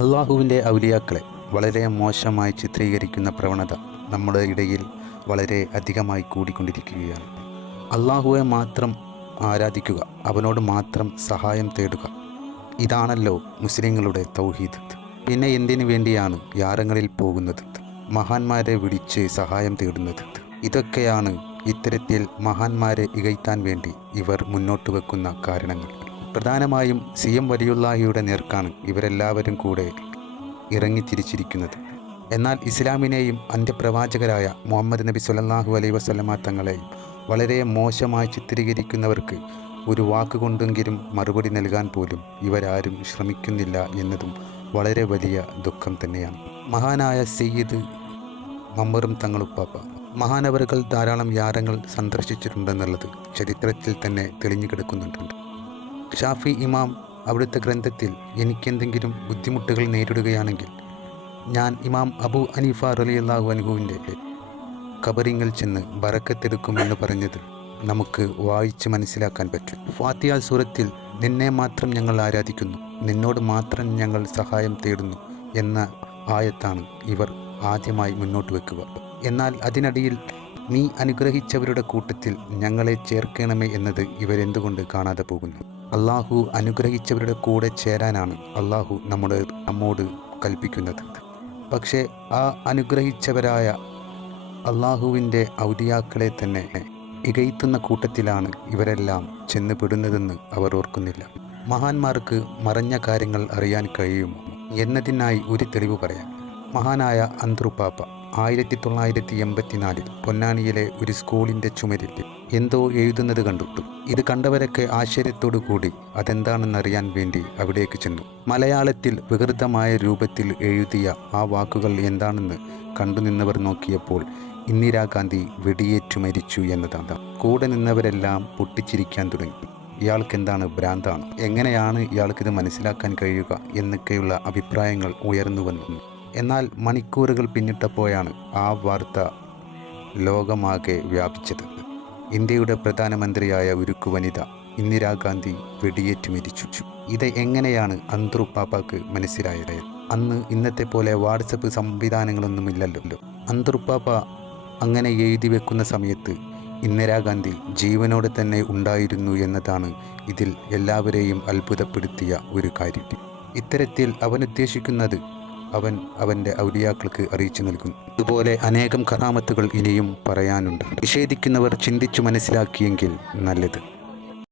അള്ളാഹുവിന്റെ ഔലിയാക്കളെ വളരെ മോശമായി ചിത്രീകരിക്കുന്ന പ്രവണത നമ്മുടെ ഇടയിൽ വളരെ അധികമായി കൂടിക്കൊണ്ടിരിക്കുകയാണ്. അള്ളാഹുവെ മാത്രം ആരാധിക്കുക അവനോട് മാത്രം സഹായം തേടുക ഇതാണല്ലോ മുസ്ലിങ്ങളുടെ തൗഹീദ്. പിന്നെ എന്തിനു വേണ്ടിയാണ് യാരങ്ങളിൽ പോകുന്നത്? മഹാന്മാരെ വിളിച്ച് സഹായം തേടുന്നത്. ഇതൊക്കെയാണ് ഇത്തരത്തിൽ മഹാന്മാരെ ഇകയ്ത്താൻ വേണ്ടി ഇവർ മുന്നോട്ട് വെക്കുന്ന കാരണങ്ങൾ. പ്രധാനമായും സി എം വലിയുള്ളാഹിയുടെ നേർക്കാണ് ഇവരെല്ലാവരും കൂടെ ഇറങ്ങിത്തിരിച്ചിരിക്കുന്നത്. എന്നാൽ ഇസ്ലാമിനെയും അന്ത്യപ്രവാചകരായ മുഹമ്മദ് നബി സുലല്ലാഹു അലൈ വസ്ലമ തങ്ങളെയും വളരെ മോശമായി ചിത്രീകരിക്കുന്നവർക്ക് ഒരു വാക്കുകൊണ്ടെങ്കിലും മറുപടി നൽകാൻ പോലും ഇവരാരും ശ്രമിക്കുന്നില്ല എന്നതും വളരെ വലിയ ദുഃഖം തന്നെയാണ്. മഹാനായ സയ്യിദ് മമ്മറും തങ്ങളുപ്പാപ്പ. മഹാനവറുകൾ ധാരാളം യാരങ്ങൾ സന്ദർശിച്ചിട്ടുണ്ടെന്നുള്ളത് ചരിത്രത്തിൽ തന്നെ തെളിഞ്ഞു കിടക്കുന്നുണ്ട്. ഷാഫി ഇമാം അവിടുത്തെ ഗ്രന്ഥത്തിൽ എനിക്കെന്തെങ്കിലും ബുദ്ധിമുട്ടുകൾ നേരിടുകയാണെങ്കിൽ ഞാൻ ഇമാം അബു അനീഫ റലിയല്ലാഹു അനുഹുവിന്റെ കബറിങ്ങൾ ചെന്ന് ബറക്കത്തെടുക്കുമെന്ന് പറഞ്ഞത് നമുക്ക് വായിച്ച് മനസ്സിലാക്കാൻ പറ്റും. ഫാത്തിയ സൂറത്തിൽ നിന്നെ മാത്രം ഞങ്ങൾ ആരാധിക്കുന്നു നിന്നോട് മാത്രം ഞങ്ങൾ സഹായം തേടുന്നു എന്ന ആയത്താണ് ഇവർ ആദ്യമായി മുന്നോട്ട് വെക്കുക. എന്നാൽ അതിനടിയിൽ നീ അനുഗ്രഹിച്ചവരുടെ കൂട്ടത്തിൽ ഞങ്ങളെ ചേർക്കണമേ എന്നത് ഇവരെന്തുകൊണ്ട് കാണാതെ പോകുന്നു? അള്ളാഹു അനുഗ്രഹിച്ചവരുടെ കൂടെ ചേരാനാണ് അള്ളാഹു നമ്മുടെ നമ്മോട് കൽപ്പിക്കുന്നത്. പക്ഷേ ആ അനുഗ്രഹിച്ചവരായ അള്ളാഹുവിന്റെ ഔദിയാക്കളെ തന്നെ ഇകയ്ത്തുന്ന കൂട്ടത്തിലാണ് ഇവരെല്ലാം ചെന്നുപെടുന്നതെന്ന് അവർ ഓർക്കുന്നില്ല. മഹാന്മാർക്ക് മറഞ്ഞ കാര്യങ്ങൾ അറിയാൻ കഴിയുമോ? എന്നതിനായി ഒരു തെളിവ് പറയാം. മഹാനായ അന്ത്രുപ്പാപ്പ ആയിരത്തി തൊള്ളായിരത്തി എൺപത്തിനാലിൽ പൊന്നാനിയിലെ ഒരു സ്കൂളിന്റെ ചുമരിൽ എന്തോ എഴുതുന്നത് കണ്ടുട്ടു ഇത് കണ്ടവരൊക്കെ ആശ്ചര്യത്തോടു കൂടി അതെന്താണെന്നറിയാൻ വേണ്ടി അവിടേക്ക് ചെന്നു. മലയാളത്തിൽ വികൃതമായ രൂപത്തിൽ എഴുതിയ ആ വാക്കുകൾ എന്താണെന്ന് കണ്ടു നിന്നവർ നോക്കിയപ്പോൾ ഇന്ദിരാഗാന്ധി വെടിയേറ്റു മരിച്ചു എന്നതാണ്. കൂടെ നിന്നവരെല്ലാം പൊട്ടിച്ചിരിക്കാൻ തുടങ്ങി. ഇയാൾക്കെന്താണ് ഭ്രാന്താണ്? എങ്ങനെയാണ് ഇയാൾക്കിത് മനസ്സിലാക്കാൻ കഴിയുക എന്നൊക്കെയുള്ള അഭിപ്രായങ്ങൾ ഉയർന്നു വന്നു. എന്നാൽ മണിക്കൂറുകൾ പിന്നിട്ടപ്പോഴാണ് ആ വാർത്ത ലോകമാകെ വ്യാപിച്ചത്. ഇന്ത്യയുടെ പ്രധാനമന്ത്രിയായ ഉരുക്കു വനിത ഇന്ദിരാഗാന്ധി വെടിയേറ്റ് മരിച്ചു. ഇത് എങ്ങനെയാണ് അന്ത്രു പാപ്പാക്ക് മനസ്സിലായത്? അന്ന് ഇന്നത്തെ പോലെ വാട്സപ്പ് സംവിധാനങ്ങളൊന്നുമില്ലല്ലോ. അന്ത്രു പാപ്പ അങ്ങനെ എഴുതി വെക്കുന്ന സമയത്ത് ഇന്ദിരാഗാന്ധി ജീവനോടെ തന്നെ ഉണ്ടായിരുന്നു എന്നതാണ് ഇതിൽ എല്ലാവരെയും അത്ഭുതപ്പെടുത്തിയ ഒരു കാര്യം. ഇത്തരത്തിൽ അവൻ ഉദ്ദേശിക്കുന്നത് അവൻ അവന്റെ ഔലിയാക്കൾക്ക് അറിയിച്ചു നൽകും. ഇതുപോലെ അനേകം കറാമത്തുകൾ ഇനിയും പറയാനുണ്ട്. നിഷേധിക്കുന്നവർ ചിന്തിച്ചു മനസ്സിലാക്കിയെങ്കിൽ നല്ലത്.